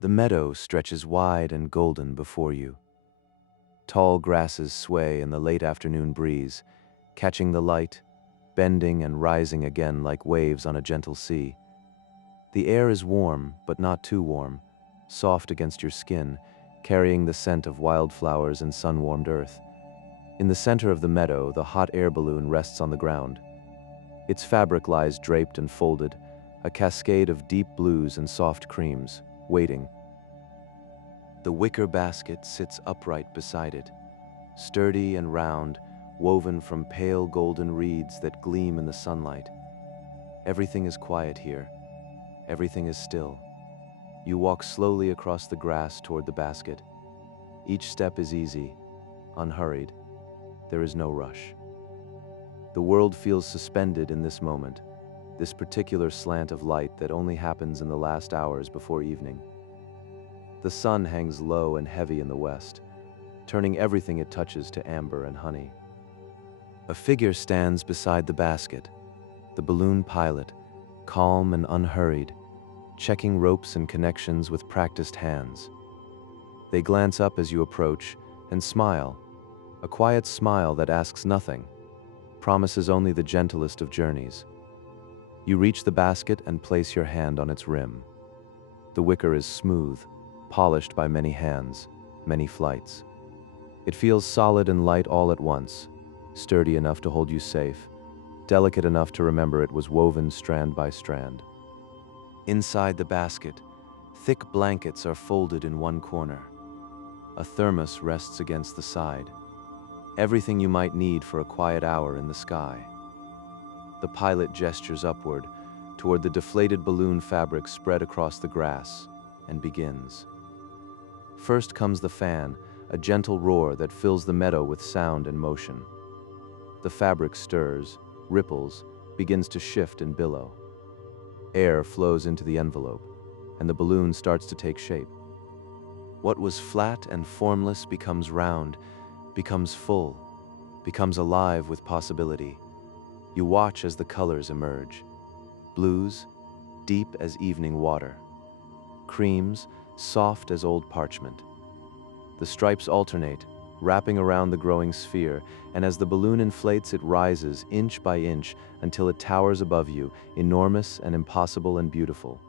The meadow stretches wide and golden before you. Tall grasses sway in the late afternoon breeze, catching the light, bending and rising again like waves on a gentle sea. The air is warm, but not too warm, soft against your skin, carrying the scent of wildflowers and sun-warmed earth. In the center of the meadow, the hot air balloon rests on the ground. Its fabric lies draped and folded, a cascade of deep blues and soft creams, waiting. The wicker basket sits upright beside it, sturdy and round, woven from pale golden reeds that gleam in the sunlight. Everything is quiet here. Everything is still. You walk slowly across the grass toward the basket. Each step is easy, unhurried. There is no rush. The world feels suspended in this moment, this particular slant of light that only happens in the last hours before evening. The sun hangs low and heavy in the west, turning everything it touches to amber and honey. A figure stands beside the basket, the balloon pilot, calm and unhurried, checking ropes and connections with practiced hands. They glance up as you approach and smile, a quiet smile that asks nothing, promises only the gentlest of journeys. You reach the basket and place your hand on its rim. The wicker is smooth, polished by many hands, many flights. It feels solid and light all at once, sturdy enough to hold you safe, delicate enough to remember it was woven strand by strand. Inside the basket, thick blankets are folded in one corner. A thermos rests against the side. Everything you might need for a quiet hour in the sky. The pilot gestures upward, toward the deflated balloon fabric spread across the grass, and begins. First comes the fan, a gentle roar that fills the meadow with sound and motion. The fabric stirs, ripples, begins to shift and billow. Air flows into the envelope, and the balloon starts to take shape. What was flat and formless becomes round, becomes full, becomes alive with possibility. You watch as the colors emerge. Blues, deep as evening water. Creams, soft as old parchment. The stripes alternate, wrapping around the growing sphere, and as the balloon inflates, it rises inch by inch until it towers above you, enormous and impossible and beautiful.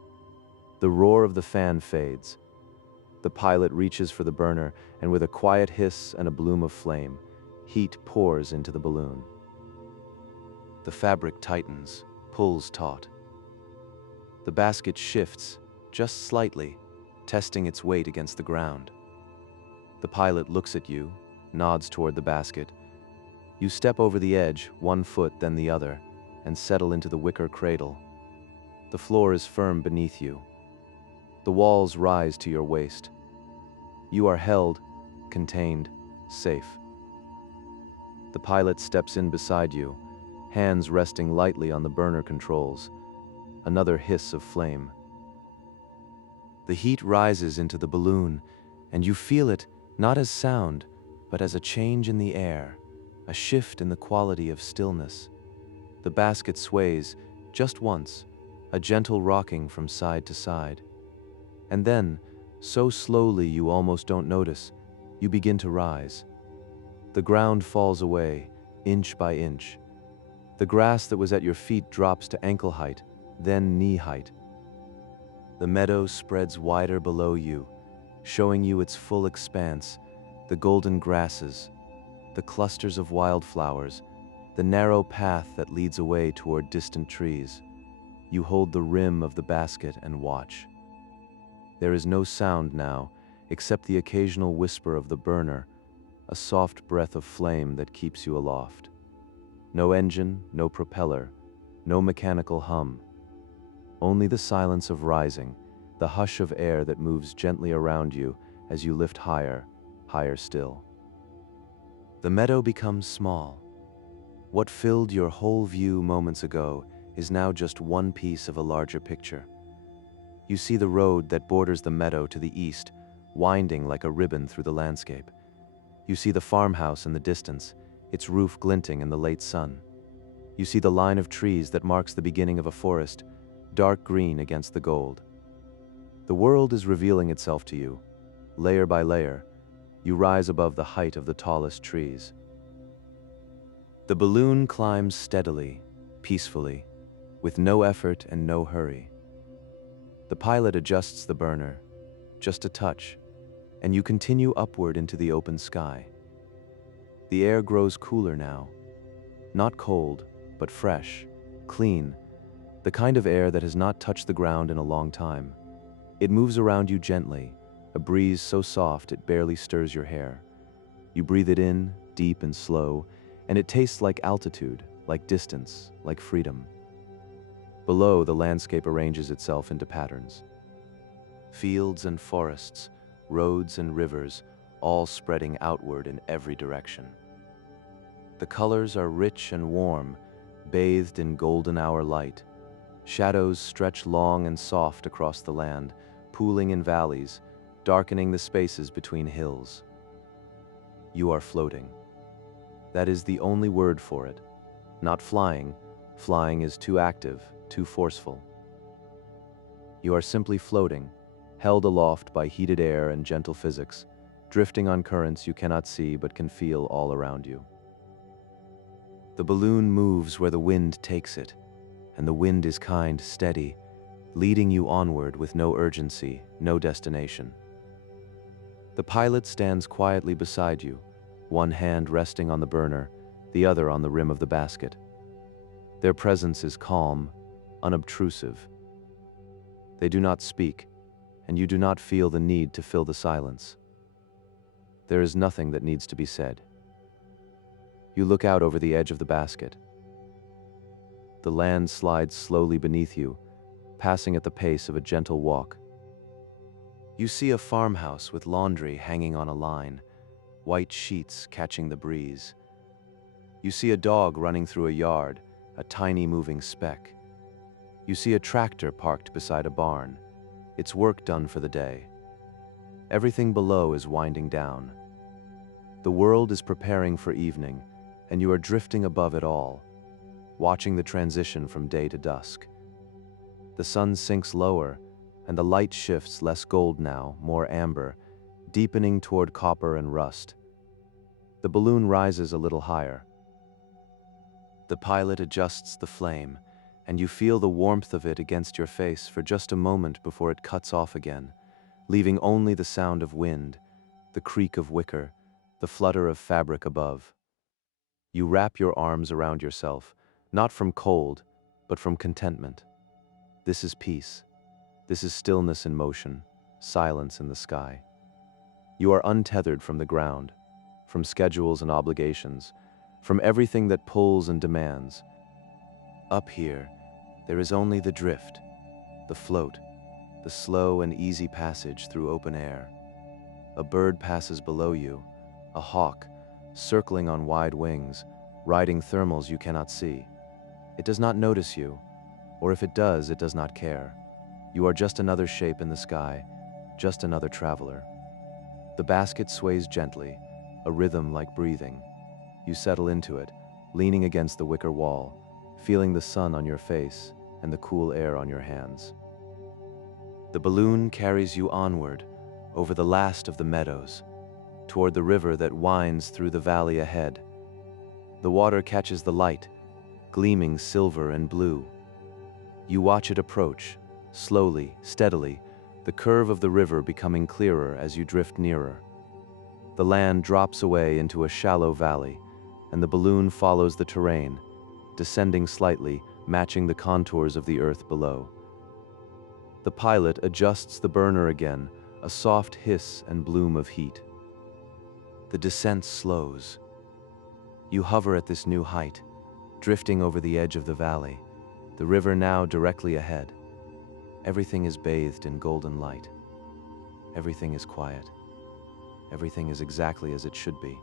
The roar of the fan fades. The pilot reaches for the burner, and with a quiet hiss and a bloom of flame, heat pours into the balloon. The fabric tightens, pulls taut. The basket shifts, just slightly, testing its weight against the ground. The pilot looks at you, nods toward the basket. You step over the edge, one foot then the other, and settle into the wicker cradle. The floor is firm beneath you. The walls rise to your waist. You are held, contained, safe. The pilot steps in beside you, hands resting lightly on the burner controls. Another hiss of flame. The heat rises into the balloon, and you feel it not as sound, but as a change in the air, a shift in the quality of stillness. The basket sways, just once, a gentle rocking from side to side. And then, so slowly you almost don't notice, you begin to rise. The ground falls away, inch by inch. The grass that was at your feet drops to ankle height, then knee height. The meadow spreads wider below you, showing you its full expanse, the golden grasses, the clusters of wildflowers, the narrow path that leads away toward distant trees. You hold the rim of the basket and watch. There is no sound now, except the occasional whisper of the burner, a soft breath of flame that keeps you aloft. No engine, no propeller, no mechanical hum. Only the silence of rising, the hush of air that moves gently around you as you lift higher, higher still. The meadow becomes small. What filled your whole view moments ago is now just one piece of a larger picture. You see the road that borders the meadow to the east, winding like a ribbon through the landscape. You see the farmhouse in the distance, its roof glinting in the late sun. You see the line of trees that marks the beginning of a forest, dark green against the gold. The world is revealing itself to you. Layer by layer, you rise above the height of the tallest trees. The balloon climbs steadily, peacefully, with no effort and no hurry. The pilot adjusts the burner, just a touch, and you continue upward into the open sky. The air grows cooler now, not cold, but fresh, clean, the kind of air that has not touched the ground in a long time. It moves around you gently, a breeze so soft it barely stirs your hair. You breathe it in, deep and slow, and it tastes like altitude, like distance, like freedom. Below, the landscape arranges itself into patterns. Fields and forests, roads and rivers, all spreading outward in every direction. The colors are rich and warm, bathed in golden hour light. Shadows stretch long and soft across the land, pooling in valleys, darkening the spaces between hills. You are floating. That is the only word for it. Not flying. Flying is too active, too forceful. You are simply floating, held aloft by heated air and gentle physics, drifting on currents you cannot see but can feel all around you. The balloon moves where the wind takes it, and the wind is kind, steady, leading you onward with no urgency, no destination. The pilot stands quietly beside you, one hand resting on the burner, the other on the rim of the basket. Their presence is calm, unobtrusive. They do not speak, and you do not feel the need to fill the silence. There is nothing that needs to be said. You look out over the edge of the basket. The land slides slowly beneath you, passing at the pace of a gentle walk. You see a farmhouse with laundry hanging on a line, white sheets catching the breeze. You see a dog running through a yard, a tiny moving speck. You see a tractor parked beside a barn, its work done for the day. Everything below is winding down. The world is preparing for evening, and you are drifting above it all, watching the transition from day to dusk. The sun sinks lower, and the light shifts, less gold now, more amber, deepening toward copper and rust. The balloon rises a little higher. The pilot adjusts the flame, and you feel the warmth of it against your face for just a moment before it cuts off again, leaving only the sound of wind, the creak of wicker, the flutter of fabric above. You wrap your arms around yourself, not from cold, but from contentment. This is peace. This is stillness in motion, silence in the sky. You are untethered from the ground, from schedules and obligations, from everything that pulls and demands. Up here, there is only the drift, the float, the slow and easy passage through open air. A bird passes below you, a hawk, circling on wide wings, riding thermals you cannot see. It does not notice you, or if it does not care. You are just another shape in the sky, just another traveler. The basket sways gently, a rhythm like breathing. You settle into it, leaning against the wicker wall, feeling the sun on your face and the cool air on your hands. The balloon carries you onward, over the last of the meadows, toward the river that winds through the valley ahead. The water catches the light, gleaming silver and blue. You watch it approach, slowly, steadily, the curve of the river becoming clearer as you drift nearer. The land drops away into a shallow valley, and the balloon follows the terrain, descending slightly, matching the contours of the earth below. The pilot adjusts the burner again, a soft hiss and bloom of heat. The descent slows. You hover at this new height, drifting over the edge of the valley, the river now directly ahead. Everything is bathed in golden light. Everything is quiet. Everything is exactly as it should be.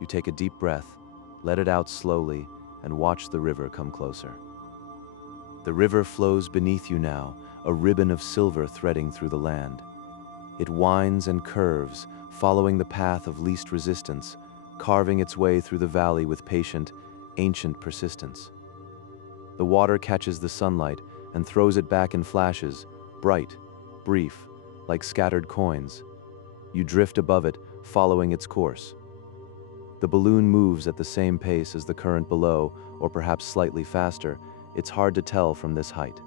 You take a deep breath, let it out slowly, and watch the river come closer. The river flows beneath you now, a ribbon of silver threading through the land. It winds and curves, following the path of least resistance, carving its way through the valley with patient, ancient persistence. The water catches the sunlight and throws it back in flashes, bright, brief, like scattered coins. You drift above it, following its course. The balloon moves at the same pace as the current below, or perhaps slightly faster. It's hard to tell from this height.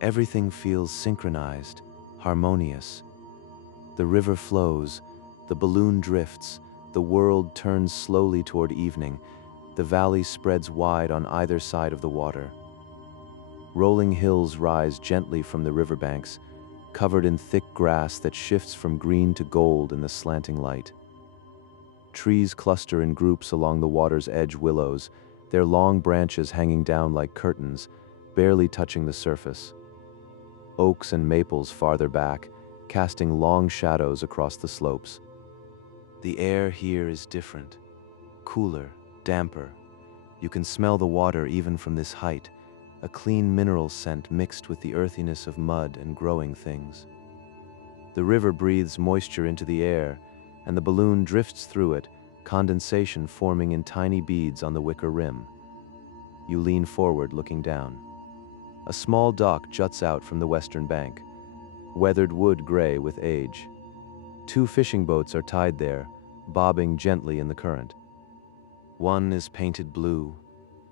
Everything feels synchronized, harmonious. The river flows, the balloon drifts, the world turns slowly toward evening. The valley spreads wide on either side of the water. Rolling hills rise gently from the riverbanks, covered in thick grass that shifts from green to gold in the slanting light. Trees cluster in groups along the water's edge, willows, their long branches hanging down like curtains, barely touching the surface. Oaks and maples farther back, casting long shadows across the slopes. The air here is different, cooler, damper. You can smell the water even from this height, a clean mineral scent mixed with the earthiness of mud and growing things. The river breathes moisture into the air, and the balloon drifts through it, condensation forming in tiny beads on the wicker rim. You lean forward, looking down. A small dock juts out from the western bank, weathered wood gray with age. 2 fishing boats are tied there, bobbing gently in the current. One is painted blue,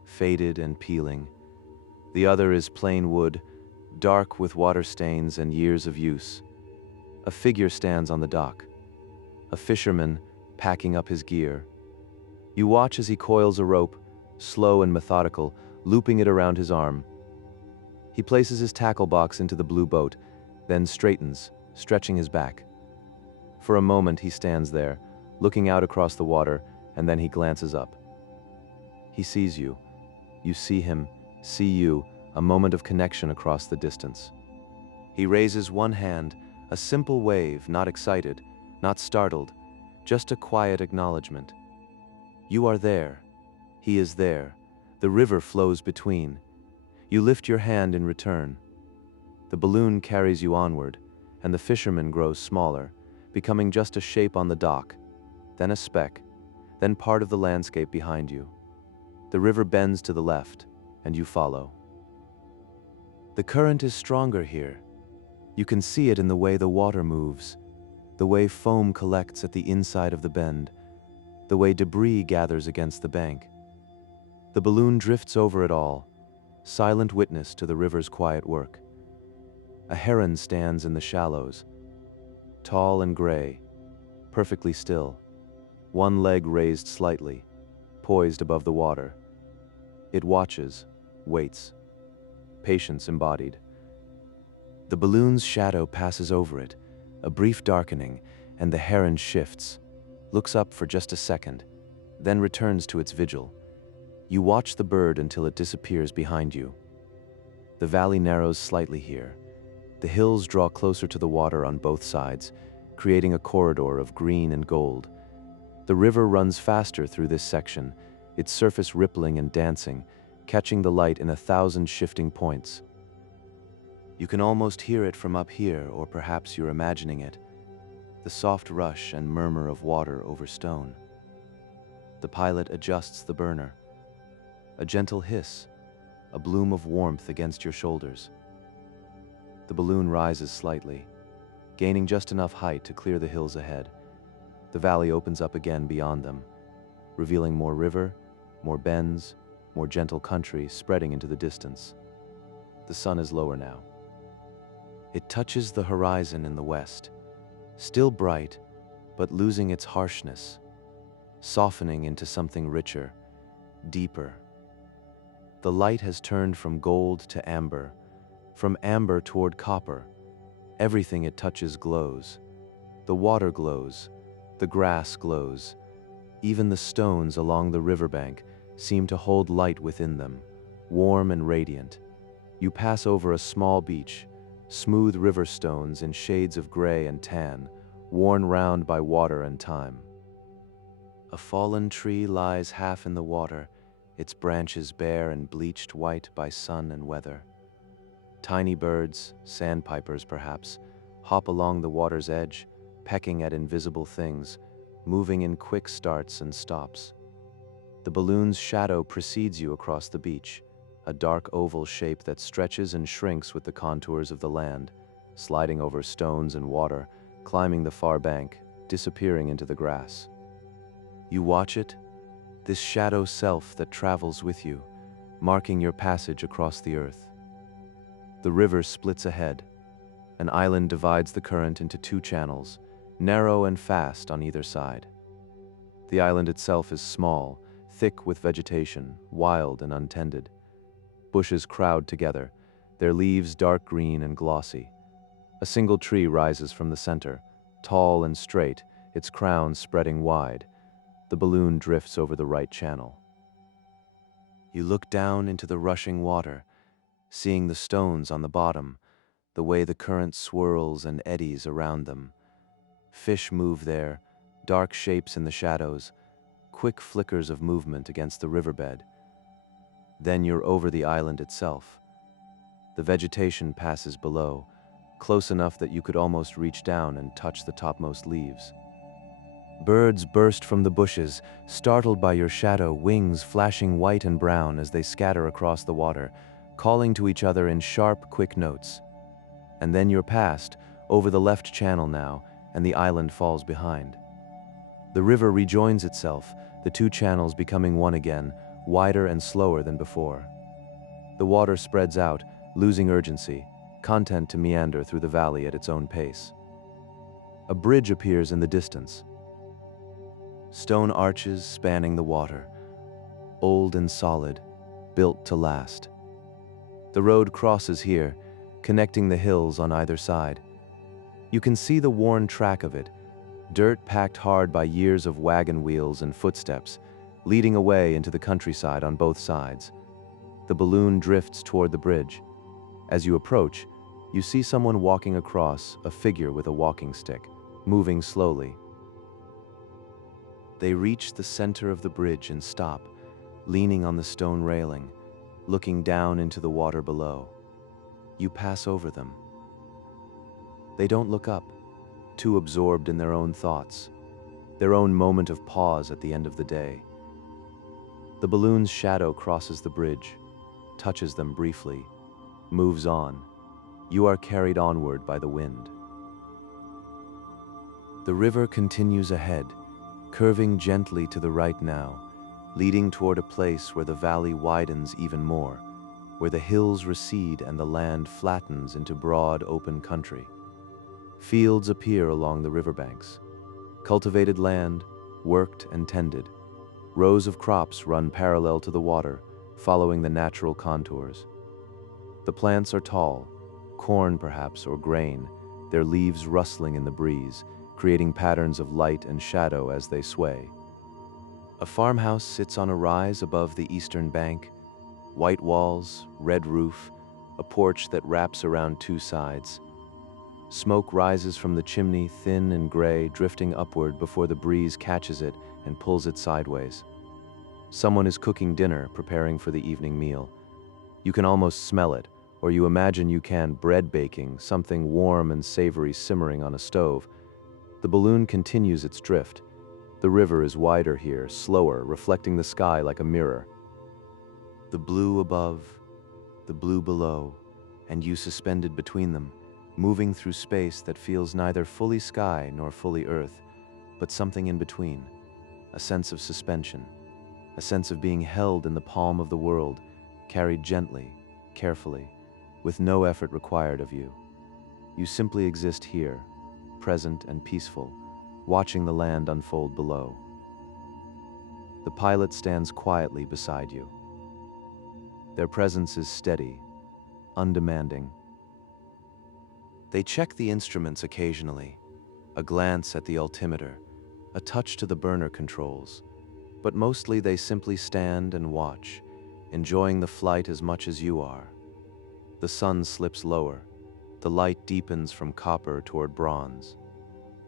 faded and peeling. The other is plain wood, dark with water stains and years of use. A figure stands on the dock, a fisherman packing up his gear. You watch as he coils a rope, slow and methodical, looping it around his arm. He places his tackle box into the blue boat, then straightens, stretching his back. For a moment he stands there, looking out across the water, and then he glances up. He sees you. You see him, see you, a moment of connection across the distance. He raises one hand, a simple wave, not excited, not startled, just a quiet acknowledgement. You are there. He is there. The river flows between. You lift your hand in return. The balloon carries you onward, and the fisherman grows smaller, becoming just a shape on the dock, then a speck, then part of the landscape behind you. The river bends to the left, and you follow. The current is stronger here. You can see it in the way the water moves, the way foam collects at the inside of the bend, the way debris gathers against the bank. The balloon drifts over it all, silent witness to the river's quiet work. A heron stands in the shallows, tall and gray, perfectly still, one leg raised slightly, poised above the water. It watches, waits, patience embodied. The balloon's shadow passes over it, a brief darkening, and the heron shifts, looks up for just a second, then returns to its vigil. You watch the bird until it disappears behind you. The valley narrows slightly here. The hills draw closer to the water on both sides, creating a corridor of green and gold. The river runs faster through this section, its surface rippling and dancing, catching the light in 1,000 shifting points. You can almost hear it from up here, or perhaps you're imagining it, the soft rush and murmur of water over stone. The pilot adjusts the burner. A gentle hiss, a bloom of warmth against your shoulders. The balloon rises slightly, gaining just enough height to clear the hills ahead. The valley opens up again beyond them, revealing more river, more bends, more gentle country spreading into the distance. The sun is lower now. It touches the horizon in the west, still bright, but losing its harshness, softening into something richer, deeper. The light has turned from gold to amber, from amber toward copper. Everything it touches glows. The water glows, the grass glows. Even the stones along the riverbank seem to hold light within them, warm and radiant. You pass over a small beach, smooth river stones in shades of gray and tan, worn round by water and time. A fallen tree lies half in the water, its branches bare and bleached white by sun and weather. Tiny birds, sandpipers perhaps, hop along the water's edge, pecking at invisible things, moving in quick starts and stops. The balloon's shadow precedes you across the beach, a dark oval shape that stretches and shrinks with the contours of the land. sliding over stones and water, climbing the far bank, disappearing into the grass. You watch it, this shadow self that travels with you, marking your passage across the earth. The river splits ahead. An island divides the current into two channels, narrow and fast on either side. The island itself is small, thick with vegetation, wild and untended. Bushes crowd together, their leaves dark green and glossy. A single tree rises from the center, tall and straight, its crown spreading wide. The balloon drifts over the right channel. You look down into the rushing water, seeing the stones on the bottom, the way the current swirls and eddies around them. Fish move there, dark shapes in the shadows, quick flickers of movement against the riverbed. Then you're over the island itself. The vegetation passes below, close enough that you could almost reach down and touch the topmost leaves. Birds burst from the bushes, startled by your shadow, wings flashing white and brown as they scatter across the water, calling to each other in sharp, quick notes. And then you're past, over the left channel now, and the island falls behind. The river rejoins itself, the two channels becoming one again, wider and slower than before. The water spreads out, losing urgency, content to meander through the valley at its own pace. A bridge appears in the distance. Stone arches spanning the water, old and solid, built to last. The road crosses here, connecting the hills on either side. You can see the worn track of it, dirt packed hard by years of wagon wheels and footsteps, leading away into the countryside on both sides. The balloon drifts toward the bridge. As you approach, you see someone walking across, a figure with a walking stick, moving slowly. They reach the center of the bridge and stop, leaning on the stone railing, looking down into the water below. You pass over them. They don't look up, too absorbed in their own thoughts, their own moment of pause at the end of the day. The balloon's shadow crosses the bridge, touches them briefly, moves on. You are carried onward by the wind. The river continues ahead, curving gently to the right now, leading toward a place where the valley widens even more, where the hills recede and the land flattens into broad, open country. Fields appear along the riverbanks. Cultivated land, worked and tended. Rows of crops run parallel to the water, following the natural contours. The plants are tall, corn perhaps or grain, their leaves rustling in the breeze, creating patterns of light and shadow as they sway. A farmhouse sits on a rise above the eastern bank, white walls, red roof, a porch that wraps around two sides. Smoke rises from the chimney, thin and gray, drifting upward before the breeze catches it and pulls it sideways. Someone is cooking dinner, preparing for the evening meal. You can almost smell it, or you imagine you can bread baking, something warm and savory simmering on a stove. The balloon continues its drift. The river is wider here, slower, reflecting the sky like a mirror. The blue above, the blue below, and you suspended between them, moving through space that feels neither fully sky nor fully earth, but something in between, a sense of suspension, a sense of being held in the palm of the world, carried gently, carefully, with no effort required of you. You simply exist here, present and peaceful, watching the land unfold below. The pilot stands quietly beside you. Their presence is steady, undemanding. They check the instruments occasionally, a glance at the altimeter, a touch to the burner controls, but mostly they simply stand and watch, enjoying the flight as much as you are. The sun slips lower, the light deepens from copper toward bronze.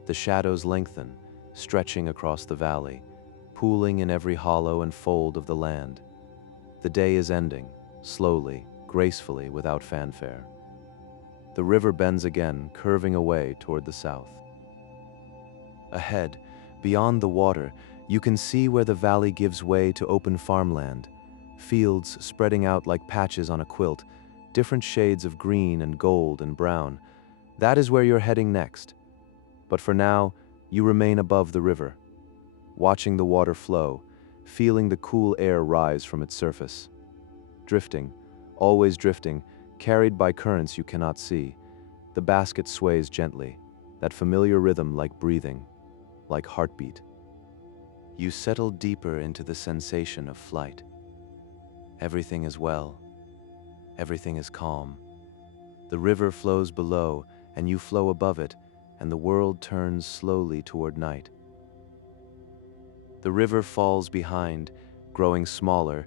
The shadows lengthen, stretching across the valley, pooling in every hollow and fold of the land. The day is ending, slowly, gracefully, without fanfare. The river bends again, curving away toward the south. Ahead, beyond the water, you can see where the valley gives way to open farmland, fields spreading out like patches on a quilt, different shades of green and gold and brown. That is where you're heading next. But for now, you remain above the river, watching the water flow, feeling the cool air rise from its surface. Drifting, always drifting, carried by currents you cannot see, the basket sways gently, that familiar rhythm like breathing, like heartbeat. You settle deeper into the sensation of flight. Everything is well. Everything is calm. The river flows below, and you flow above it, and the world turns slowly toward night. The river falls behind, growing smaller,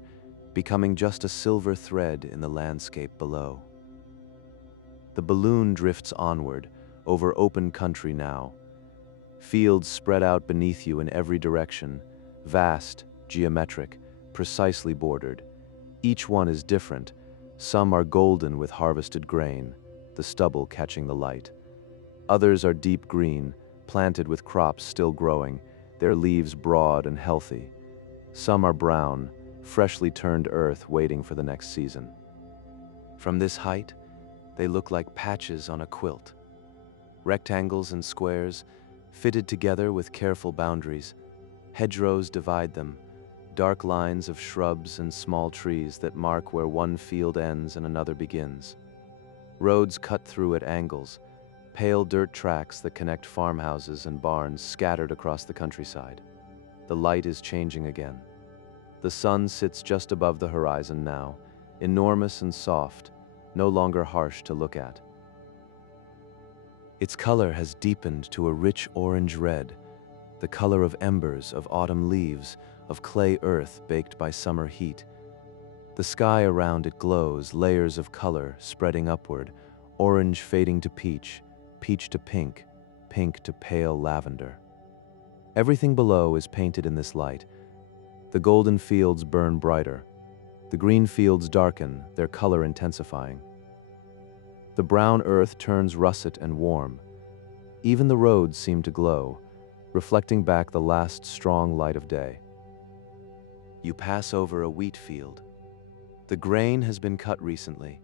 becoming just a silver thread in the landscape below. The balloon drifts onward, over open country now. Fields spread out beneath you in every direction, vast, geometric, precisely bordered. Each one is different. Some are golden with harvested grain, the stubble catching the light. Others are deep green, planted with crops still growing, their leaves broad and healthy. Some are brown, freshly turned earth waiting for the next season. From this height, they look like patches on a quilt. Rectangles and squares, fitted together with careful boundaries. Hedgerows divide them, dark lines of shrubs and small trees that mark where one field ends and another begins. Roads cut through at angles, pale dirt tracks that connect farmhouses and barns scattered across the countryside. The light is changing again. The sun sits just above the horizon now, enormous and soft, no longer harsh to look at. Its color has deepened to a rich orange-red, the color of embers, of autumn leaves, of clay earth baked by summer heat. The sky around it glows, layers of color spreading upward, orange fading to peach, peach to pink, pink to pale lavender. Everything below is painted in this light. The golden fields burn brighter. The green fields darken, their color intensifying. The brown earth turns russet and warm. Even the roads seem to glow, reflecting back the last strong light of day. You pass over a wheat field. The grain has been cut recently.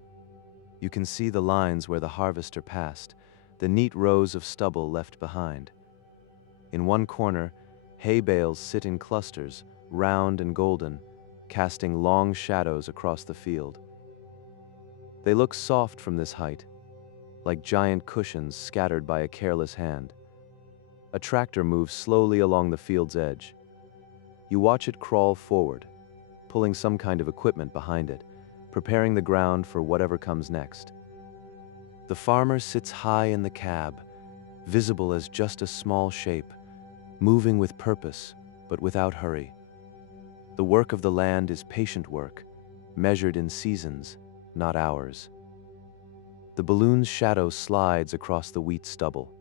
You can see the lines where the harvester passed, the neat rows of stubble left behind. In one corner, hay bales sit in clusters, round and golden, casting long shadows across the field. They look soft from this height, like giant cushions scattered by a careless hand. A tractor moves slowly along the field's edge. You watch it crawl forward, pulling some kind of equipment behind it, preparing the ground for whatever comes next. The farmer sits high in the cab, visible as just a small shape, moving with purpose, but without hurry. The work of the land is patient work, measured in seasons, not hours. The balloon's shadow slides across the wheat stubble.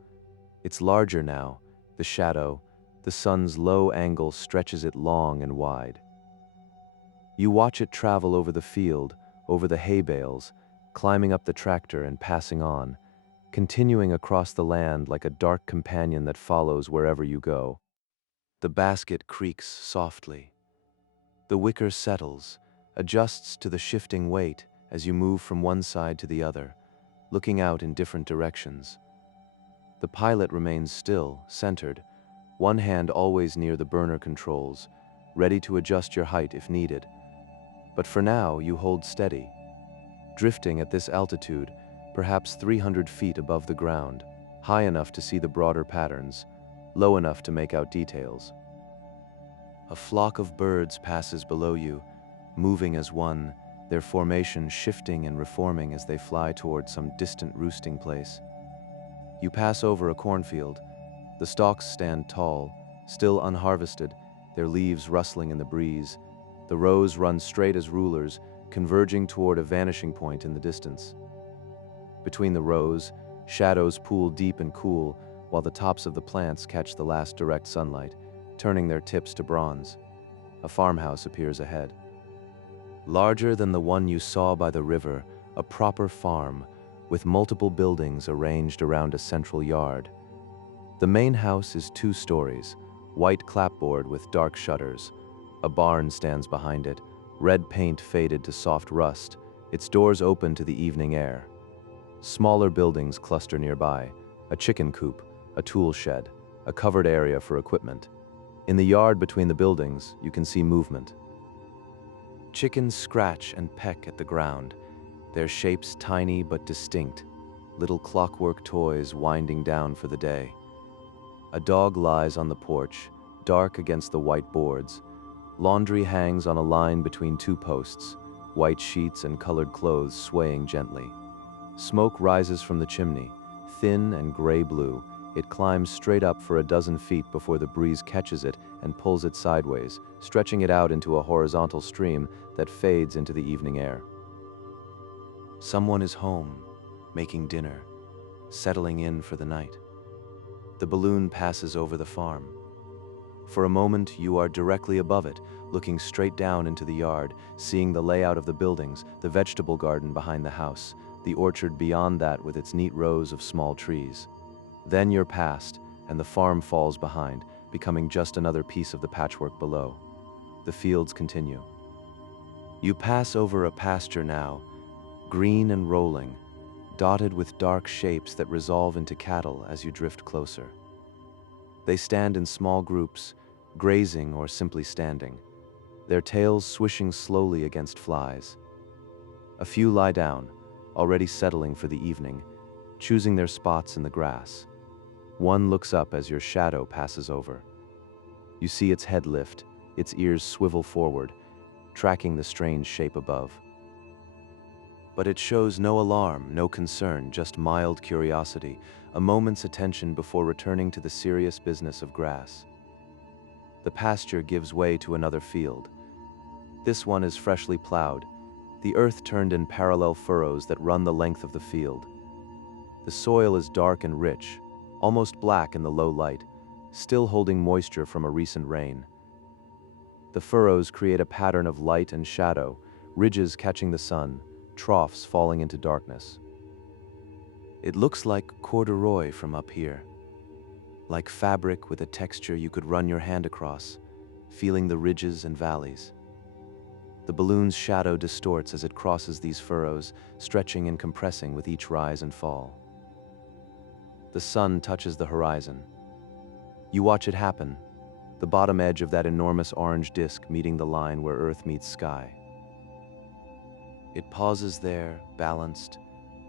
It's larger now, the shadow, the sun's low angle stretches it long and wide. You watch it travel over the field, over the hay bales, climbing up the tractor and passing on, continuing across the land like a dark companion that follows wherever you go. The basket creaks softly. The wicker settles, adjusts to the shifting weight as you move from one side to the other, looking out in different directions. The pilot remains still, centered, one hand always near the burner controls, ready to adjust your height if needed. But for now, you hold steady, drifting at this altitude, perhaps 300 feet above the ground, high enough to see the broader patterns, low enough to make out details. A flock of birds passes below you, moving as one, their formation shifting and reforming as they fly toward some distant roosting place. You pass over a cornfield. The stalks stand tall, still unharvested, their leaves rustling in the breeze. The rows run straight as rulers, converging toward a vanishing point in the distance. Between the rows, shadows pool deep and cool, while the tops of the plants catch the last direct sunlight, turning their tips to bronze. A farmhouse appears ahead. Larger than the one you saw by the river, a proper farm, with multiple buildings arranged around a central yard. The main house is 2 stories, white clapboard with dark shutters. A barn stands behind it, red paint faded to soft rust, its doors open to the evening air. Smaller buildings cluster nearby, a chicken coop, a tool shed, a covered area for equipment. In the yard between the buildings, you can see movement. Chickens scratch and peck at the ground, their shapes tiny but distinct, little clockwork toys winding down for the day. A dog lies on the porch, dark against the white boards. Laundry hangs on a line between two posts, white sheets and colored clothes swaying gently. Smoke rises from the chimney, thin and gray-blue. It climbs straight up for a dozen feet before the breeze catches it and pulls it sideways, stretching it out into a horizontal stream that fades into the evening air. Someone is home, making dinner, settling in for the night. The balloon passes over the farm. For a moment, you are directly above it, looking straight down into the yard, seeing the layout of the buildings, the vegetable garden behind the house, the orchard beyond that with its neat rows of small trees. Then you're past, and the farm falls behind, becoming just another piece of the patchwork below. The fields continue. You pass over a pasture now, green and rolling, dotted with dark shapes that resolve into cattle as you drift closer. They stand in small groups, grazing or simply standing, their tails swishing slowly against flies. A few lie down, already settling for the evening, choosing their spots in the grass. One looks up as your shadow passes over. You see its head lift, its ears swivel forward, tracking the strange shape above. But it shows no alarm, no concern, just mild curiosity, a moment's attention before returning to the serious business of grass. The pasture gives way to another field. This one is freshly plowed, the earth turned in parallel furrows that run the length of the field. The soil is dark and rich, almost black in the low light, still holding moisture from a recent rain. The furrows create a pattern of light and shadow, ridges catching the sun, troughs falling into darkness. It looks like corduroy from up here, like fabric with a texture you could run your hand across, feeling the ridges and valleys. The balloon's shadow distorts as it crosses these furrows, stretching and compressing with each rise and fall. The sun touches the horizon. You watch it happen, the bottom edge of that enormous orange disk meeting the line where Earth meets sky. It pauses there, balanced,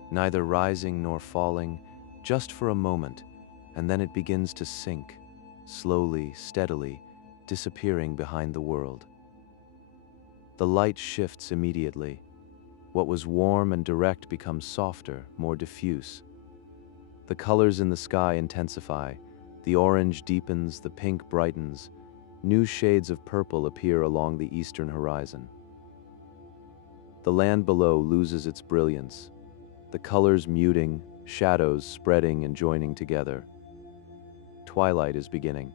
neither rising nor falling, just for a moment, and then it begins to sink, slowly, steadily, disappearing behind the world. The light shifts immediately. What was warm and direct becomes softer, more diffuse. The colors in the sky intensify, the orange deepens, the pink brightens, new shades of purple appear along the eastern horizon. The land below loses its brilliance, the colors muting, shadows spreading and joining together. Twilight is beginning.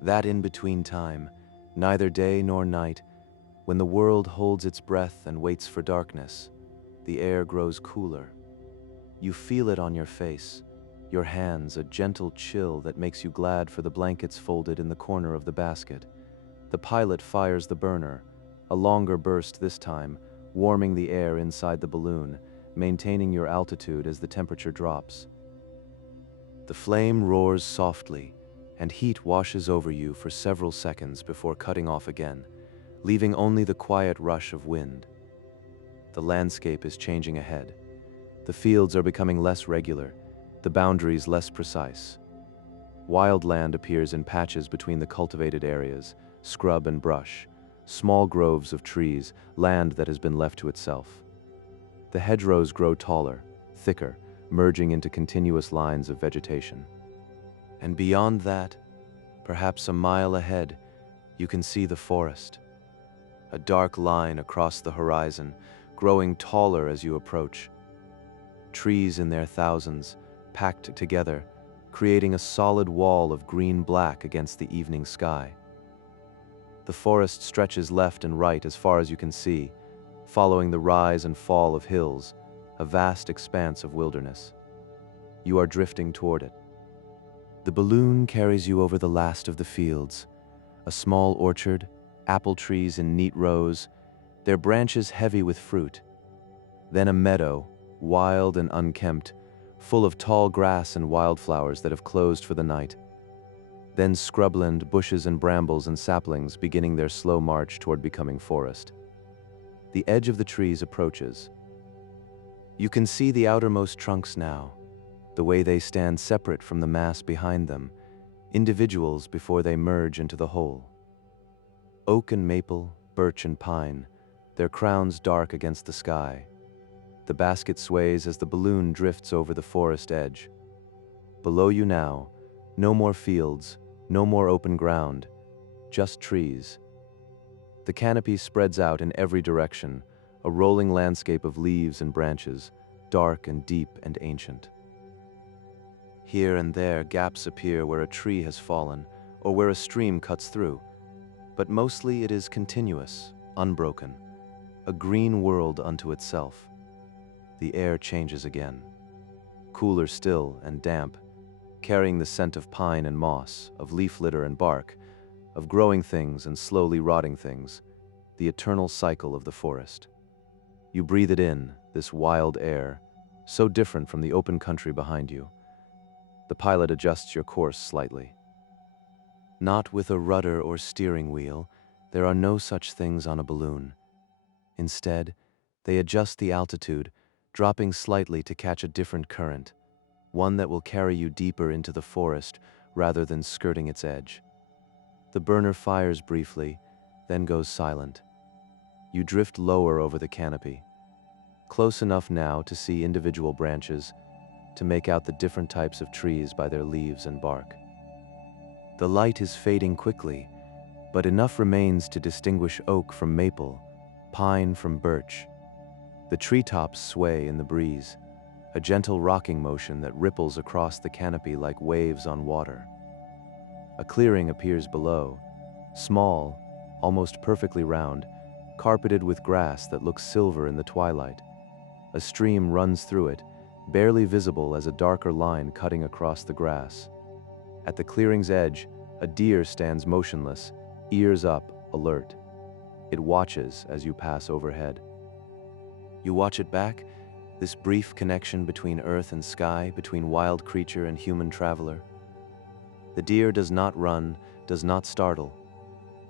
That in-between time, neither day nor night, when the world holds its breath and waits for darkness, the air grows cooler. You feel it on your face, your hands, a gentle chill that makes you glad for the blankets folded in the corner of the basket. The pilot fires the burner, a longer burst this time, warming the air inside the balloon, maintaining your altitude as the temperature drops. The flame roars softly, and heat washes over you for several seconds before cutting off again, leaving only the quiet rush of wind. The landscape is changing ahead. The fields are becoming less regular, the boundaries less precise. Wild land appears in patches between the cultivated areas, scrub and brush, small groves of trees, land that has been left to itself. The hedgerows grow taller, thicker, merging into continuous lines of vegetation. And beyond that, perhaps a mile ahead, you can see the forest. A dark line across the horizon, growing taller as you approach. Trees in their thousands, packed together, creating a solid wall of green-black against the evening sky. The forest stretches left and right as far as you can see, following the rise and fall of hills, a vast expanse of wilderness. You are drifting toward it. The balloon carries you over the last of the fields, a small orchard, apple trees in neat rows, their branches heavy with fruit. Then a meadow, wild and unkempt, full of tall grass and wildflowers that have closed for the night. Then scrubland, bushes and brambles and saplings beginning their slow march toward becoming forest. The edge of the trees approaches. You can see the outermost trunks now, the way they stand separate from the mass behind them, individuals before they merge into the whole. Oak and maple, birch and pine, their crowns dark against the sky. The basket sways as the balloon drifts over the forest edge. Below you now, no more fields, no more open ground, just trees. The canopy spreads out in every direction, a rolling landscape of leaves and branches, dark and deep and ancient. Here and there gaps appear where a tree has fallen or where a stream cuts through, but mostly it is continuous, unbroken, a green world unto itself. The air changes again, cooler still and damp, carrying the scent of pine and moss, of leaf litter and bark, of growing things and slowly rotting things, the eternal cycle of the forest. You breathe it in, this wild air, so different from the open country behind you. The pilot adjusts your course slightly. Not with a rudder or steering wheel, there are no such things on a balloon. Instead, they adjust the altitude, dropping slightly to catch a different current, one that will carry you deeper into the forest rather than skirting its edge. The burner fires briefly, then goes silent. You drift lower over the canopy, close enough now to see individual branches, to make out the different types of trees by their leaves and bark. The light is fading quickly, but enough remains to distinguish oak from maple, pine from birch. The treetops sway in the breeze, a gentle rocking motion that ripples across the canopy like waves on water. A clearing appears below, small, almost perfectly round, carpeted with grass that looks silver in the twilight. A stream runs through it, barely visible as a darker line cutting across the grass. At the clearing's edge, a deer stands motionless, ears up, alert. It watches as you pass overhead. You watch it back, this brief connection between earth and sky, between wild creature and human traveler. The deer does not run, does not startle.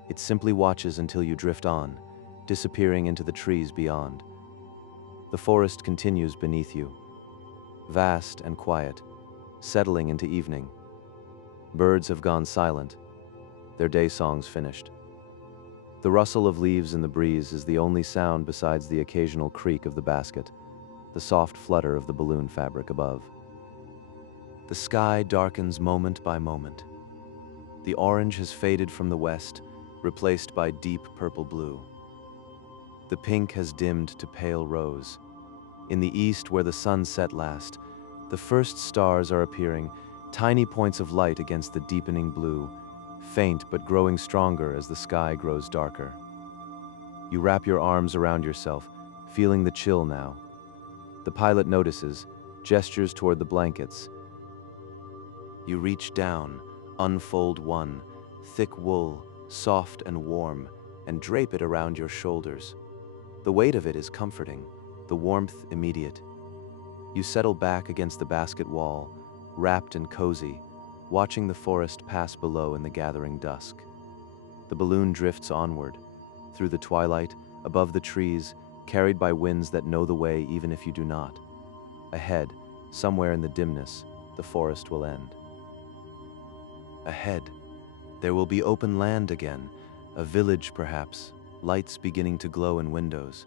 It simply watches until you drift on, disappearing into the trees beyond. The forest continues beneath you, vast and quiet, settling into evening. Birds have gone silent, their day songs finished. The rustle of leaves in the breeze is the only sound besides the occasional creak of the basket, the soft flutter of the balloon fabric above. The sky darkens moment by moment. The orange has faded from the west, replaced by deep purple blue. The pink has dimmed to pale rose. In the east, where the sun set last, the first stars are appearing, tiny points of light against the deepening blue, faint but growing stronger as the sky grows darker. You wrap your arms around yourself, feeling the chill now. The pilot notices, gestures toward the blankets. You reach down, unfold one, thick wool, soft and warm, and drape it around your shoulders. The weight of it is comforting, the warmth immediate. You settle back against the basket wall, wrapped and cozy, watching the forest pass below in the gathering dusk. The balloon drifts onward, through the twilight, above the trees, carried by winds that know the way even if you do not. Ahead, somewhere in the dimness, the forest will end. Ahead, there will be open land again, a village perhaps, lights beginning to glow in windows.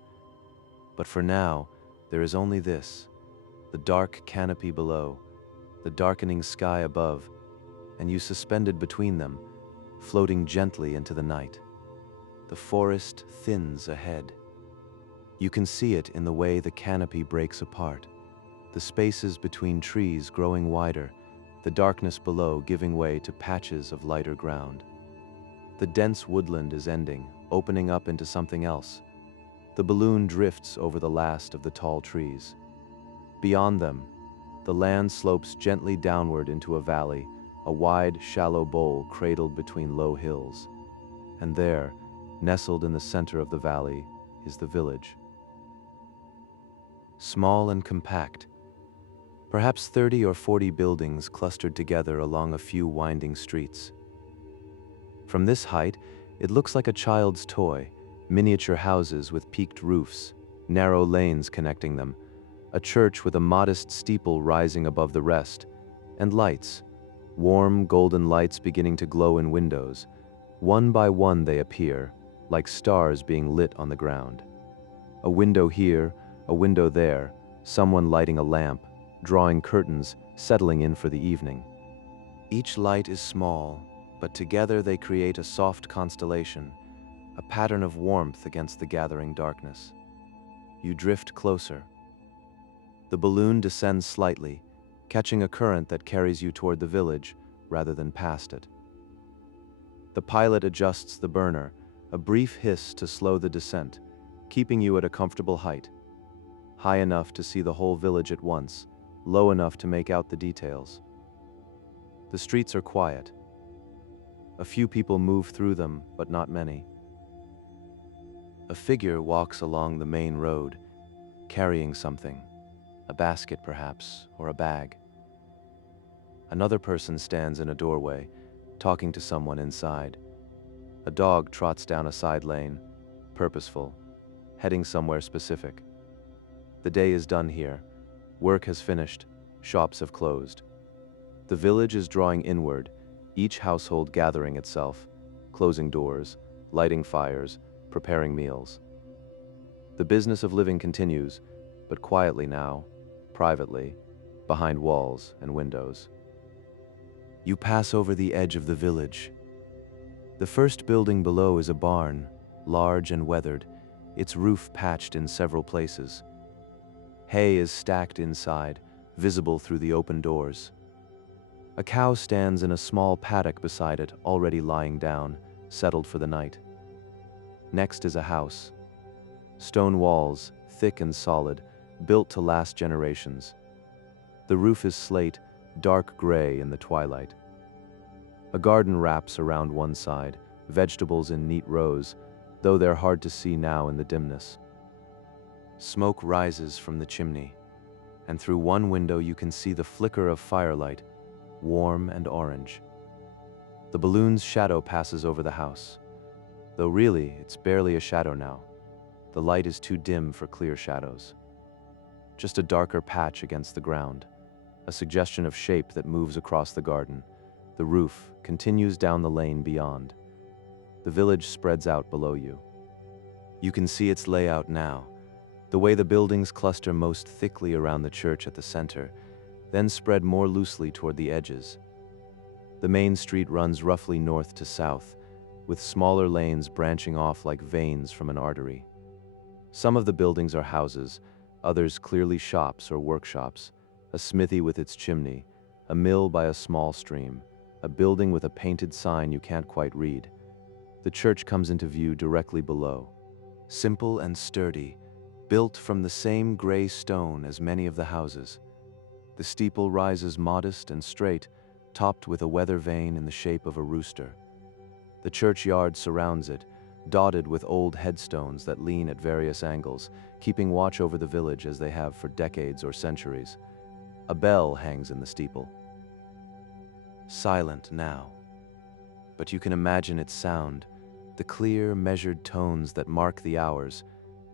But for now, there is only this, the dark canopy below, the darkening sky above, and you suspended between them, floating gently into the night. The forest thins ahead. You can see it in the way the canopy breaks apart, the spaces between trees growing wider, the darkness below giving way to patches of lighter ground. The dense woodland is ending, opening up into something else. The balloon drifts over the last of the tall trees. Beyond them, the land slopes gently downward into a valley, a wide, shallow bowl cradled between low hills. And there, nestled in the center of the valley, is the village. small and compact. Perhaps 30 or 40 buildings clustered together along a few winding streets. From this height, it looks like a child's toy, miniature houses with peaked roofs, narrow lanes connecting them, a church with a modest steeple rising above the rest, and lights, warm golden lights beginning to glow in windows. One by one they appear, like stars being lit on the ground. A window here, a window there, someone lighting a lamp, drawing curtains, settling in for the evening. Each light is small, but together they create a soft constellation, a pattern of warmth against the gathering darkness. You drift closer. The balloon descends slightly, catching a current that carries you toward the village rather than past it. The pilot adjusts the burner, a brief hiss to slow the descent, keeping you at a comfortable height, high enough to see the whole village at once, low enough to make out the details. The streets are quiet. A few people move through them, but not many. A figure walks along the main road, carrying something, a basket perhaps, or a bag. Another person stands in a doorway, talking to someone inside. A dog trots down a side lane, purposeful, heading somewhere specific. The day is done here. Work has finished. Shops have closed. The village is drawing inward, each household gathering itself, closing doors, lighting fires, preparing meals. The business of living continues, but quietly now, privately, behind walls and windows. You pass over the edge of the village. The first building below is a barn, large and weathered, its roof patched in several places. Hay is stacked inside, visible through the open doors. A cow stands in a small paddock beside it, already lying down, settled for the night. Next is a house. Stone walls, thick and solid, built to last generations. The roof is slate, dark gray in the twilight. A garden wraps around one side, vegetables in neat rows, though they're hard to see now in the dimness. Smoke rises from the chimney, and through one window you can see the flicker of firelight, warm and orange. The balloon's shadow passes over the house, though really it's barely a shadow now. The light is too dim for clear shadows. Just a darker patch against the ground, a suggestion of shape that moves across the garden. The roof continues down the lane beyond. The village spreads out below you. You can see its layout now, the way the buildings cluster most thickly around the church at the center, then spread more loosely toward the edges. The main street runs roughly north to south, with smaller lanes branching off like veins from an artery. Some of the buildings are houses, others clearly shops or workshops, a smithy with its chimney, a mill by a small stream, a building with a painted sign you can't quite read. The church comes into view directly below. Simple and sturdy, built from the same gray stone as many of the houses. The steeple rises modest and straight, topped with a weather vane in the shape of a rooster. The churchyard surrounds it, dotted with old headstones that lean at various angles, keeping watch over the village as they have for decades or centuries. A bell hangs in the steeple. Silent now, but you can imagine its sound, the clear, measured tones that mark the hours,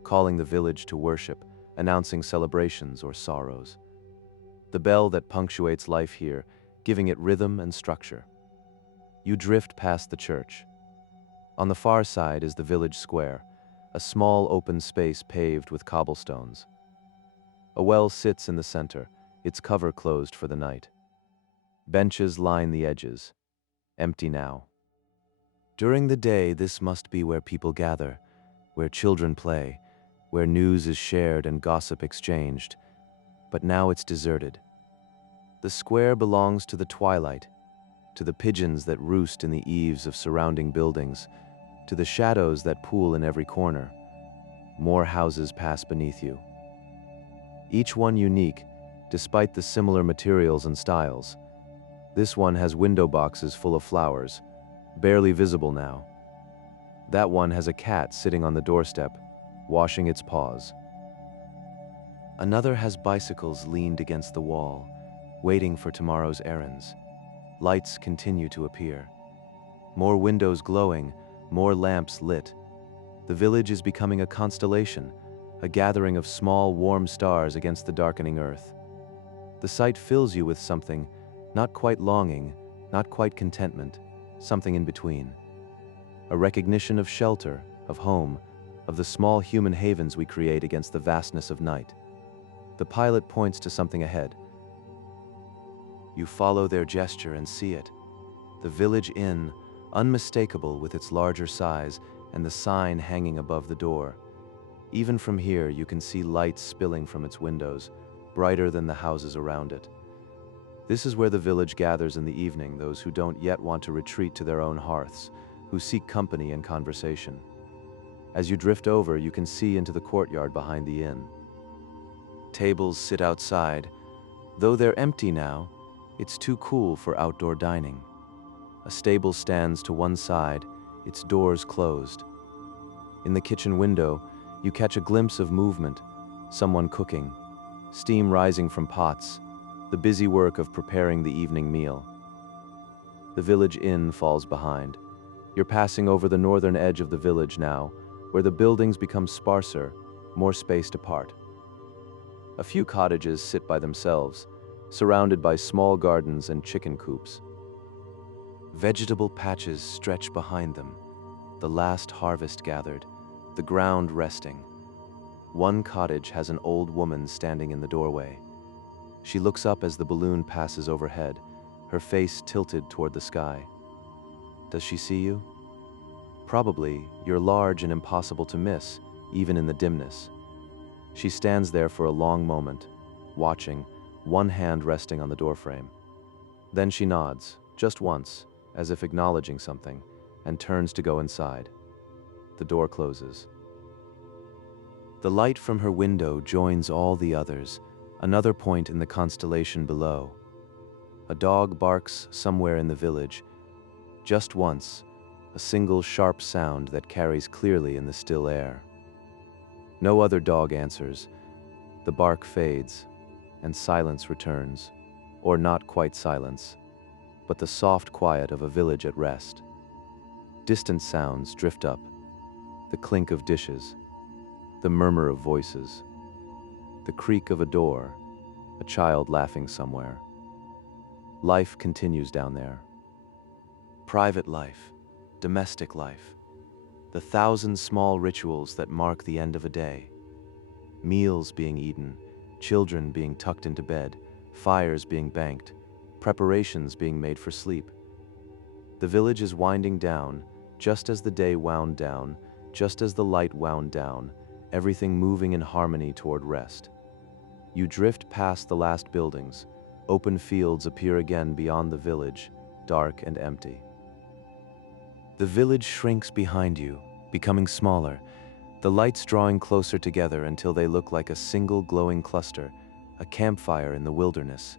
calling the village to worship, announcing celebrations or sorrows. The bell that punctuates life here, giving it rhythm and structure. You drift past the church. On the far side is the village square, a small open space paved with cobblestones. A well sits in the center, its cover closed for the night. Benches line the edges, empty now. During the day, this must be where people gather, where children play, where news is shared and gossip exchanged. But now it's deserted. The square belongs to the twilight, to the pigeons that roost in the eaves of surrounding buildings, to the shadows that pool in every corner. More houses pass beneath you. Each one unique, despite the similar materials and styles. This one has window boxes full of flowers, barely visible now. That one has a cat sitting on the doorstep, washing its paws. Another has bicycles leaned against the wall, waiting for tomorrow's errands. Lights continue to appear. More windows glowing, more lamps lit. The village is becoming a constellation, a gathering of small, warm stars against the darkening earth. The sight fills you with something, not quite longing, not quite contentment, something in between. A recognition of shelter, of home, of the small human havens we create against the vastness of night. The pilot points to something ahead. You follow their gesture and see it. The village inn, unmistakable with its larger size and the sign hanging above the door. Even from here, you can see lights spilling from its windows, brighter than the houses around it. This is where the village gathers in the evening, those who don't yet want to retreat to their own hearths, who seek company and conversation. As you drift over, you can see into the courtyard behind the inn. Tables sit outside. Though they're empty now, it's too cool for outdoor dining. A stable stands to one side, its doors closed. In the kitchen window, you catch a glimpse of movement, someone cooking, steam rising from pots, the busy work of preparing the evening meal. The village inn falls behind. You're passing over the northern edge of the village now, where the buildings become sparser, more spaced apart. A few cottages sit by themselves, surrounded by small gardens and chicken coops. Vegetable patches stretch behind them, the last harvest gathered, the ground resting. One cottage has an old woman standing in the doorway. She looks up as the balloon passes overhead, her face tilted toward the sky. Does she see you? Probably. You're large and impossible to miss, even in the dimness. She stands there for a long moment, watching, one hand resting on the doorframe. Then she nods, just once, as if acknowledging something, and turns to go inside. The door closes. The light from her window joins all the others, another point in the constellation below. A dog barks somewhere in the village. Just once, a single sharp sound that carries clearly in the still air. No other dog answers. The bark fades, and silence returns, or not quite silence, but the soft quiet of a village at rest. Distant sounds drift up, the clink of dishes, the murmur of voices, the creak of a door, a child laughing somewhere. Life continues down there. Private life, domestic life, the thousand small rituals that mark the end of a day. Meals being eaten, children being tucked into bed, fires being banked, preparations being made for sleep. The village is winding down, just as the day wound down, just as the light wound down, everything moving in harmony toward rest. You drift past the last buildings. Open fields appear again beyond the village, dark and empty. The village shrinks behind you, becoming smaller, the lights drawing closer together until they look like a single glowing cluster, a campfire in the wilderness,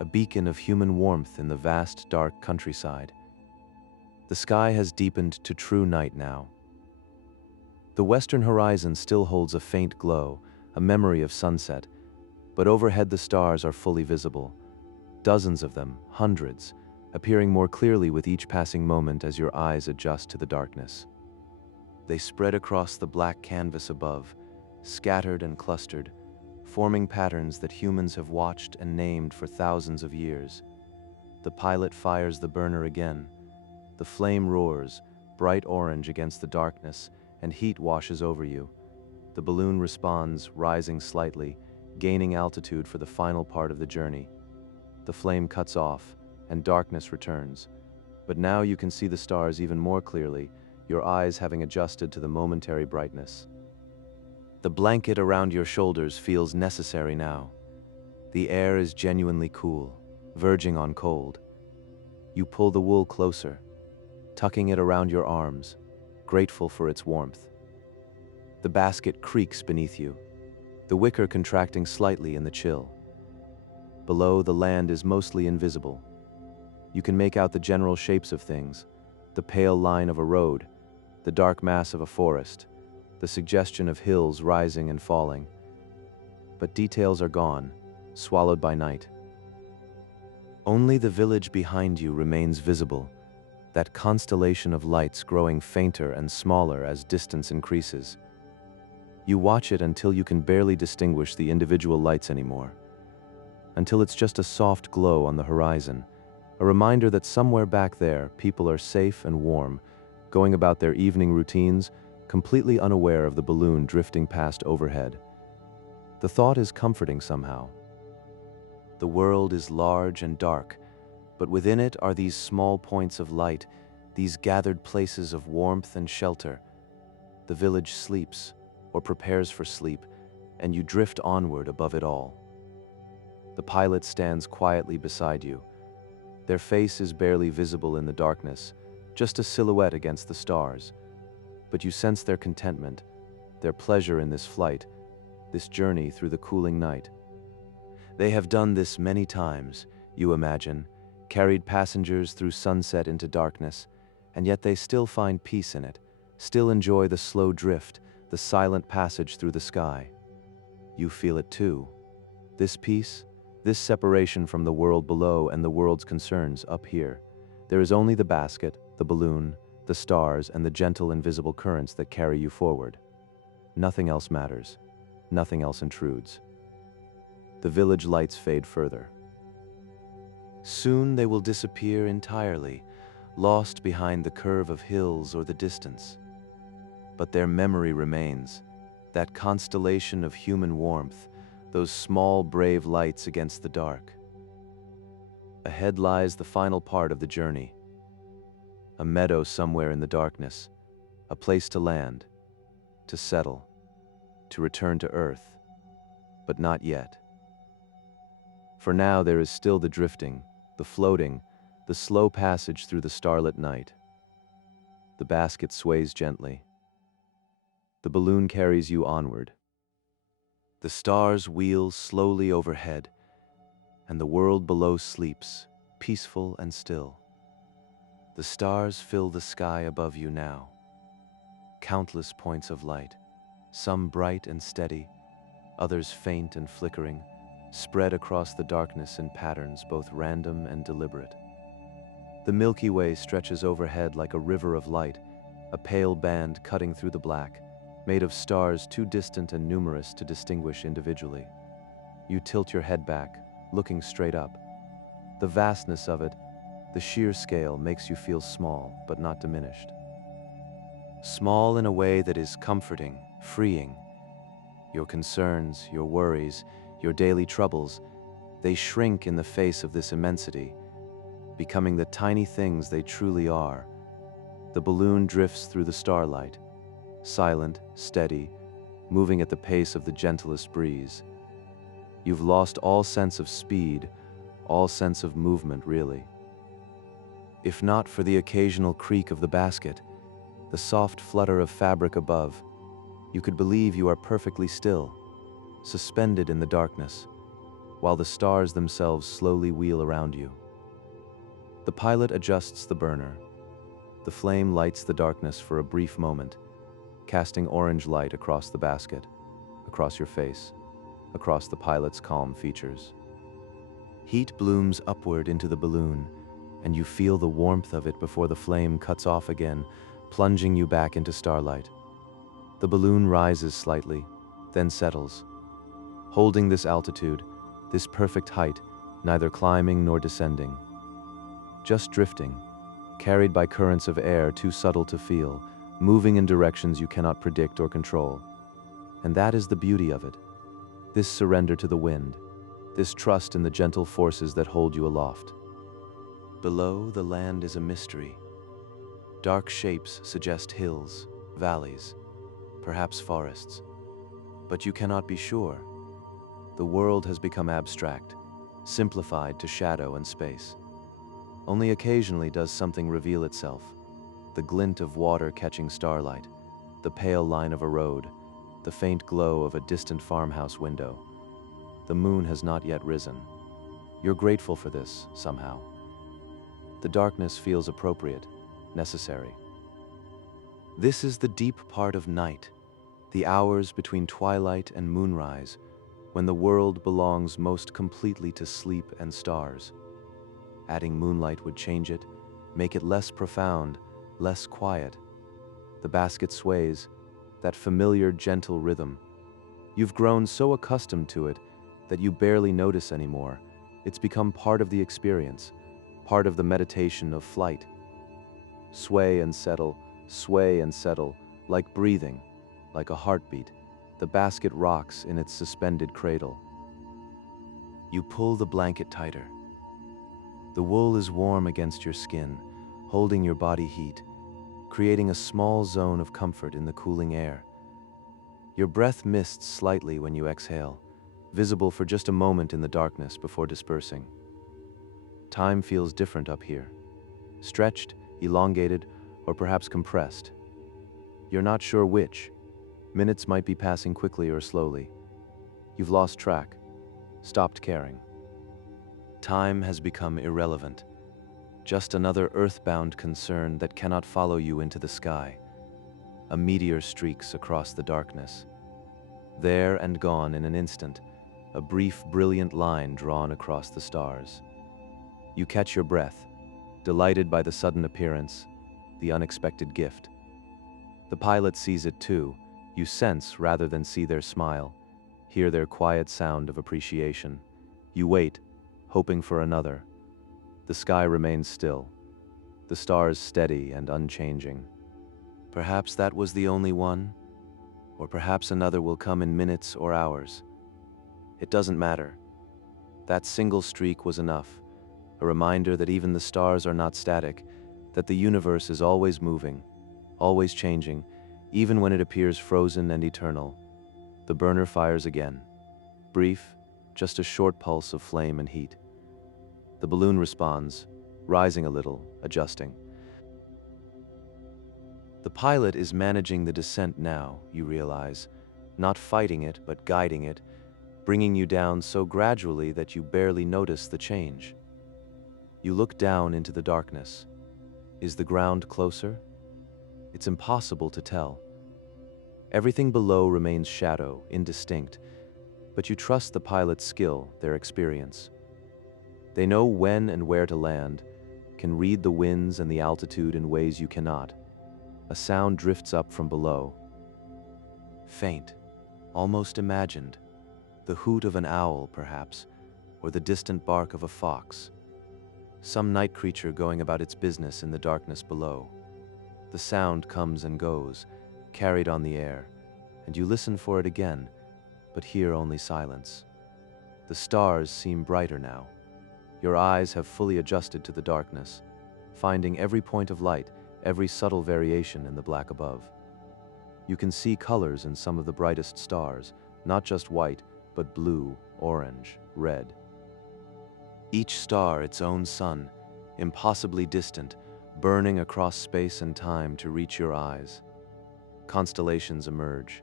a beacon of human warmth in the vast, dark countryside. The sky has deepened to true night now. The western horizon still holds a faint glow, a memory of sunset, but overhead the stars are fully visible. Dozens of them, hundreds, appearing more clearly with each passing moment as your eyes adjust to the darkness. They spread across the black canvas above, scattered and clustered, forming patterns that humans have watched and named for thousands of years. The pilot fires the burner again. The flame roars, bright orange against the darkness, and heat washes over you. The balloon responds, rising slightly, gaining altitude for the final part of the journey. The flame cuts off, and darkness returns. But now you can see the stars even more clearly, your eyes having adjusted to the momentary brightness. The blanket around your shoulders feels necessary now. The air is genuinely cool, verging on cold. You pull the wool closer, tucking it around your arms, grateful for its warmth. The basket creaks beneath you, the wicker contracting slightly in the chill. Below, the land is mostly invisible. You can make out the general shapes of things, the pale line of a road, the dark mass of a forest, the suggestion of hills rising and falling. but details are gone, swallowed by night. Only the village behind you remains visible, that constellation of lights growing fainter and smaller as distance increases. You watch it until you can barely distinguish the individual lights anymore, until it's just a soft glow on the horizon, a reminder that somewhere back there people are safe and warm, going about their evening routines, completely unaware of the balloon drifting past overhead. The thought is comforting somehow. The world is large and dark, but within it are these small points of light, these gathered places of warmth and shelter. The village sleeps, or prepares for sleep, and you drift onward above it all. The pilot stands quietly beside you. Their face is barely visible in the darkness, just a silhouette against the stars. But you sense their contentment, their pleasure in this flight, this journey through the cooling night. They have done this many times, you imagine, carried passengers through sunset into darkness, and yet they still find peace in it, still enjoy the slow drift, the silent passage through the sky. You feel it too. This peace, this separation from the world below and the world's concerns up here. There is only the basket, the balloon, the stars, and the gentle invisible currents that carry you forward. Nothing else matters. Nothing else intrudes. The village lights fade further. Soon they will disappear entirely, lost behind the curve of hills or the distance. But their memory remains, that constellation of human warmth, those small brave lights against the dark. Ahead lies the final part of the journey. A meadow somewhere in the darkness, a place to land, to settle, to return to Earth, but not yet. For now there is still the drifting, the floating, the slow passage through the starlit night. The basket sways gently. The balloon carries you onward. The stars wheel slowly overhead, and the world below sleeps, peaceful and still. The stars fill the sky above you now. Countless points of light, some bright and steady, others faint and flickering, spread across the darkness in patterns both random and deliberate. The Milky Way stretches overhead like a river of light, a pale band cutting through the black, made of stars too distant and numerous to distinguish individually. You tilt your head back, looking straight up. The vastness of it, the sheer scale, makes you feel small, but not diminished. Small in a way that is comforting, freeing. Your concerns, your worries, your daily troubles, they shrink in the face of this immensity, becoming the tiny things they truly are. The balloon drifts through the starlight, silent, steady, moving at the pace of the gentlest breeze. You've lost all sense of speed, all sense of movement, really. If not for the occasional creak of the basket, the soft flutter of fabric above, you could believe you are perfectly still, suspended in the darkness, while the stars themselves slowly wheel around you. The pilot adjusts the burner. The flame lights the darkness for a brief moment, casting orange light across the basket, across your face, across the pilot's calm features. Heat blooms upward into the balloon, and you feel the warmth of it before the flame cuts off again, plunging you back into starlight. The balloon rises slightly, then settles. Holding this altitude, this perfect height, neither climbing nor descending. Just drifting, carried by currents of air too subtle to feel, moving in directions you cannot predict or control. And that is the beauty of it. This surrender to the wind, this trust in the gentle forces that hold you aloft. Below, the land is a mystery. Dark shapes suggest hills, valleys, perhaps forests. But you cannot be sure. The world has become abstract, simplified to shadow and space. Only occasionally does something reveal itself. The glint of water catching starlight, the pale line of a road, the faint glow of a distant farmhouse window. The moon has not yet risen. You're grateful for this, somehow. The darkness feels appropriate, necessary. This is the deep part of night, the hours between twilight and moonrise, when the world belongs most completely to sleep and stars. Adding moonlight would change it, make it less profound, less quiet. The basket sways, that familiar gentle rhythm. You've grown so accustomed to it that you barely notice anymore. It's become part of the experience, part of the meditation of flight. Sway and settle, like breathing, like a heartbeat. The basket rocks in its suspended cradle. You pull the blanket tighter. The wool is warm against your skin, holding your body heat, creating a small zone of comfort in the cooling air. Your breath mists slightly when you exhale, visible for just a moment in the darkness before dispersing. Time feels different up here. Stretched, elongated, or perhaps compressed. You're not sure which. Minutes might be passing quickly or slowly. You've lost track, stopped caring. Time has become irrelevant. Just another earthbound concern that cannot follow you into the sky. A meteor streaks across the darkness. There and gone in an instant, a brief, brilliant line drawn across the stars. You catch your breath, delighted by the sudden appearance, the unexpected gift. The pilot sees it too. You sense rather than see their smile, hear their quiet sound of appreciation. You wait, hoping for another. The sky remains still, the stars steady and unchanging. Perhaps that was the only one, or perhaps another will come in minutes or hours. It doesn't matter. That single streak was enough, a reminder that even the stars are not static, that the universe is always moving, always changing, even when it appears frozen and eternal. The burner fires again. Brief, just a short pulse of flame and heat. The balloon responds, rising a little, adjusting. The pilot is managing the descent now, you realize, not fighting it, but guiding it, bringing you down so gradually that you barely notice the change. You look down into the darkness. Is the ground closer? It's impossible to tell. Everything below remains shadow, indistinct, but you trust the pilot's skill, their experience. They know when and where to land, can read the winds and the altitude in ways you cannot. A sound drifts up from below. Faint, almost imagined. The hoot of an owl, perhaps, or the distant bark of a fox. Some night creature going about its business in the darkness below. The sound comes and goes, carried on the air, and you listen for it again, but hear only silence. The stars seem brighter now. Your eyes have fully adjusted to the darkness, finding every point of light, every subtle variation in the black above. You can see colors in some of the brightest stars, not just white, but blue, orange, red. Each star its own sun, impossibly distant, burning across space and time to reach your eyes. Constellations emerge.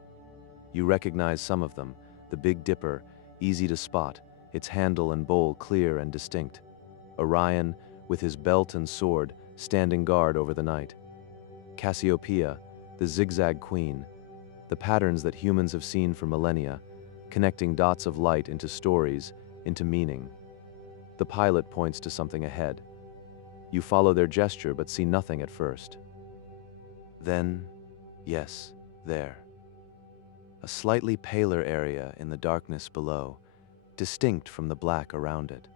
You recognize some of them, the Big Dipper, easy to spot, its handle and bowl clear and distinct. Orion, with his belt and sword, standing guard over the night. Cassiopeia, the zigzag queen, the patterns that humans have seen for millennia, connecting dots of light into stories, into meaning. The pilot points to something ahead. You follow their gesture but see nothing at first. Then, yes, there. A slightly paler area in the darkness below, distinct from the black around it.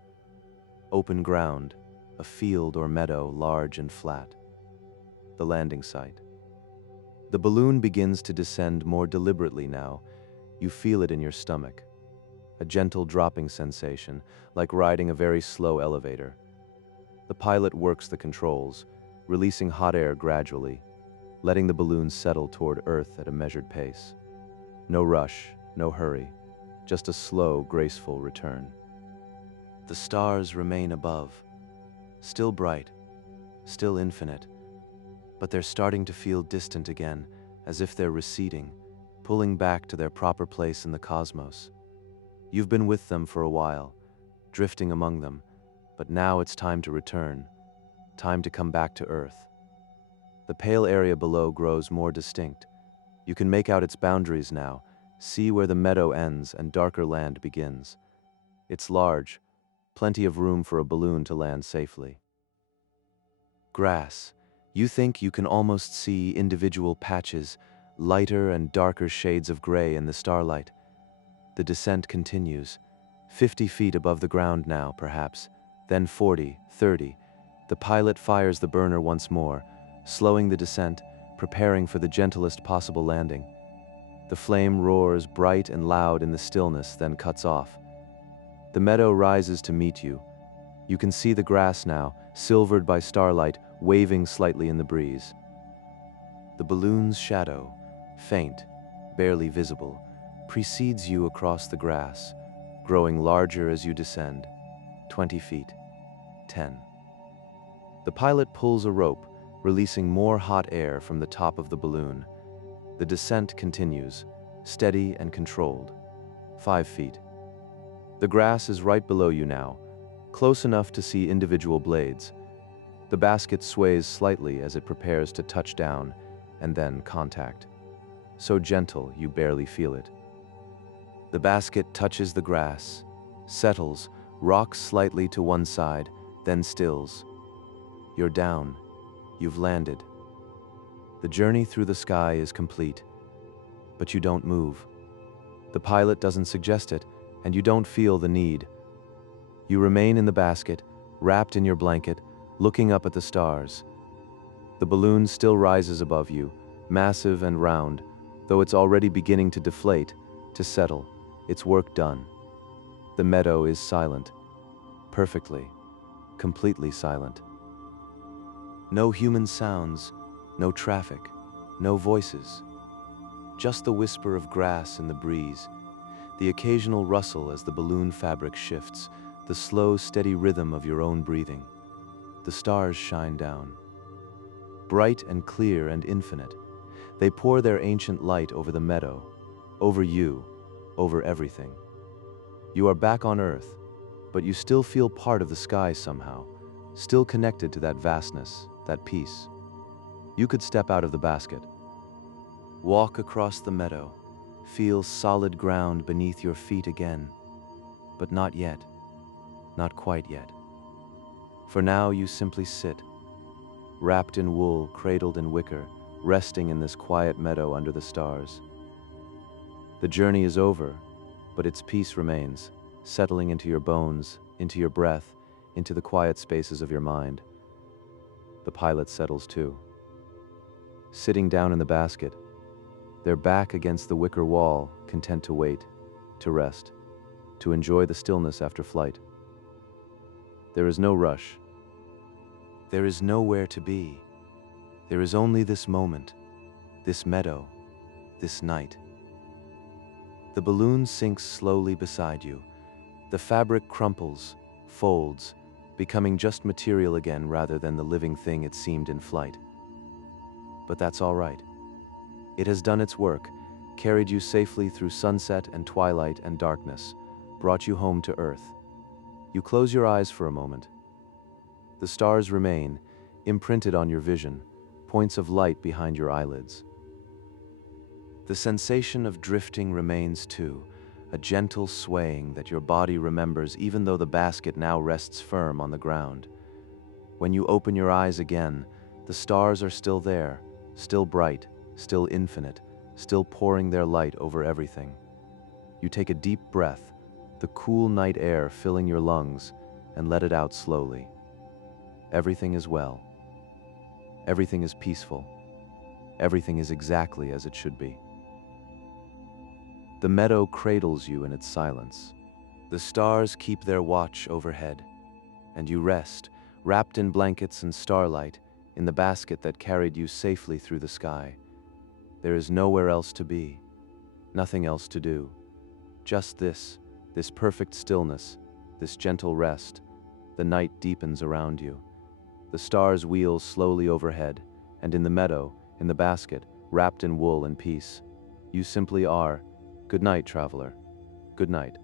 Open ground, a field or meadow large and flat. The landing site. The balloon begins to descend more deliberately now. You feel it in your stomach. A gentle dropping sensation, like riding a very slow elevator. The pilot works the controls, releasing hot air gradually, letting the balloon settle toward Earth at a measured pace. No rush, no hurry, just a slow, graceful return. The stars remain above, still bright, still infinite, but they're starting to feel distant again, as if they're receding, pulling back to their proper place in the cosmos. You've been with them for a while, drifting among them, but now it's time to return, time to come back to Earth. The pale area below grows more distinct. You can make out its boundaries now, See where the meadow ends and darker land begins. It's large, plenty of room for a balloon to land safely. Grass. You think you can almost see individual patches, lighter and darker shades of gray in the starlight. The descent continues, 50 feet above the ground now, perhaps, then 40, 30. The pilot fires the burner once more, slowing the descent, preparing for the gentlest possible landing. The flame roars bright and loud in the stillness, then cuts off. The meadow rises to meet you. You can see the grass now, silvered by starlight, waving slightly in the breeze. The balloon's shadow, faint, barely visible, precedes you across the grass, growing larger as you descend. 20 feet. 10. The pilot pulls a rope, releasing more hot air from the top of the balloon. The descent continues, steady and controlled. 5 feet. The grass is right below you now, close enough to see individual blades. The basket sways slightly as it prepares to touch down, and then contact. So gentle you barely feel it. The basket touches the grass, settles, rocks slightly to one side, then stills. You're down. You've landed. The journey through the sky is complete, but you don't move. The pilot doesn't suggest it, and you don't feel the need. You remain in the basket, wrapped in your blanket, looking up at the stars. The balloon still rises above you, massive and round, though it's already beginning to deflate, to settle, its work done. The meadow is silent. Perfectly, completely silent. No human sounds, no traffic, no voices. Just the whisper of grass in the breeze, the occasional rustle as the balloon fabric shifts, the slow, steady rhythm of your own breathing. The stars shine down. Bright and clear and infinite, they pour their ancient light over the meadow, over you, over everything. You are back on Earth, but you still feel part of the sky somehow, still connected to that vastness, that peace. You could step out of the basket, walk across the meadow, feel solid ground beneath your feet again, but not yet, not quite yet. For now you simply sit, wrapped in wool, cradled in wicker, resting in this quiet meadow under the stars. The journey is over, but its peace remains, settling into your bones, into your breath, into the quiet spaces of your mind. The pilot settles too. Sitting down in the basket, their back against the wicker wall, content to wait, to rest, to enjoy the stillness after flight. There is no rush. There is nowhere to be. There is only this moment, this meadow, this night. The balloon sinks slowly beside you. The fabric crumples, folds, becoming just material again rather than the living thing it seemed in flight. But that's all right. It has done its work, carried you safely through sunset and twilight and darkness, brought you home to Earth. You close your eyes for a moment. The stars remain, imprinted on your vision, points of light behind your eyelids. The sensation of drifting remains too, a gentle swaying that your body remembers even though the basket now rests firm on the ground. When you open your eyes again, the stars are still there, still bright, still infinite, still pouring their light over everything. You take a deep breath, the cool night air filling your lungs, and let it out slowly. Everything is well. Everything is peaceful. Everything is exactly as it should be. The meadow cradles you in its silence. The stars keep their watch overhead, and you rest, wrapped in blankets and starlight, in the basket that carried you safely through the sky. There is nowhere else to be, nothing else to do. Just this perfect stillness, this gentle rest. The night deepens around you. The stars wheel slowly overhead, and in the meadow, in the basket, wrapped in wool and peace, you simply are. Good night, traveler. Good night.